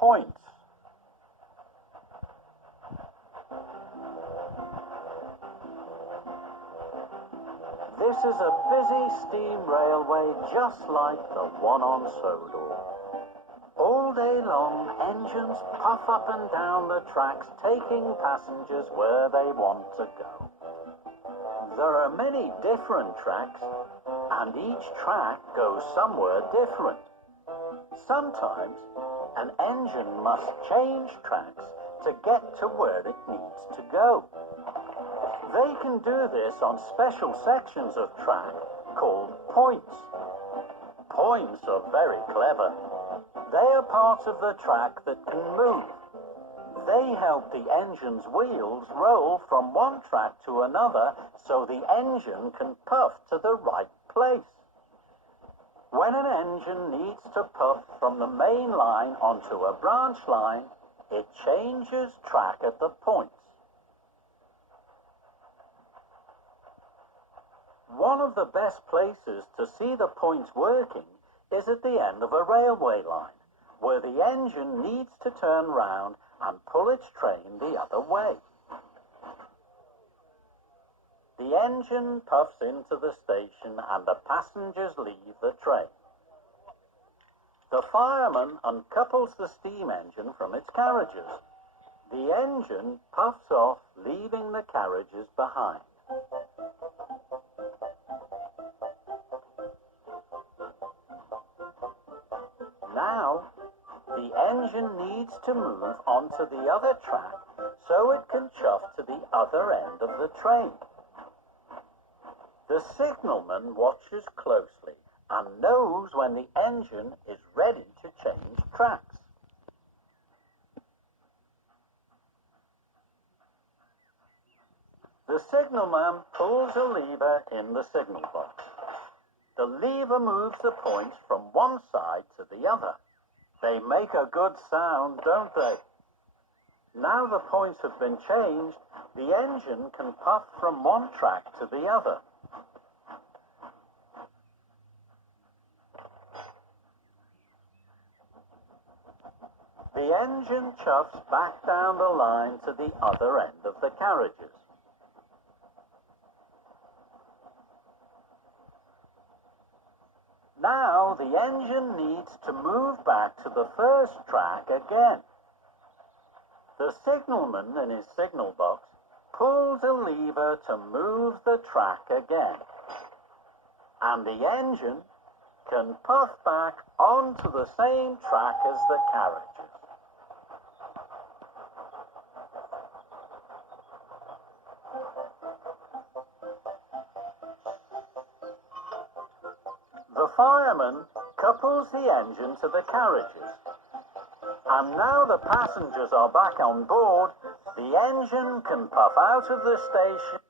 Points. This is a busy steam railway just like the one on Sodor. All day long, engines puff up and down the tracks, taking passengers where they want to go. There are many different tracks, and each track goes somewhere different. Sometimes, an engine must change tracks to get to where it needs to go. They can do this on special sections of track called points. Points are very clever. They are parts of the track that can move. They help the engine's wheels roll from one track to another so the engine can puff to the right place. When an engine needs to puff from the main line onto a branch line, it changes track at the points. One of the best places to see the points working is at the end of a railway line, where the engine needs to turn round and pull its train the other way. The engine puffs into the station and the passengers leave the train. The fireman uncouples the steam engine from its carriages. The engine puffs off, leaving the carriages behind. Now, the engine needs to move onto the other track so it can chuff to the other end of the train. The signalman watches closely and knows when the engine is ready to change tracks. The signalman pulls a lever in the signal box. The lever moves the points from one side to the other. They make a good sound, don't they? Now the points have been changed, the engine can puff from one track to the other. The engine chuffs back down the line to the other end of the carriages. Now the engine needs to move back to the first track again. The signalman in his signal box pulls a lever to move the track again. And the engine can puff back onto the same track as the carriages. The fireman couples the engine to the carriages, and now the passengers are back on board, the engine can puff out of the station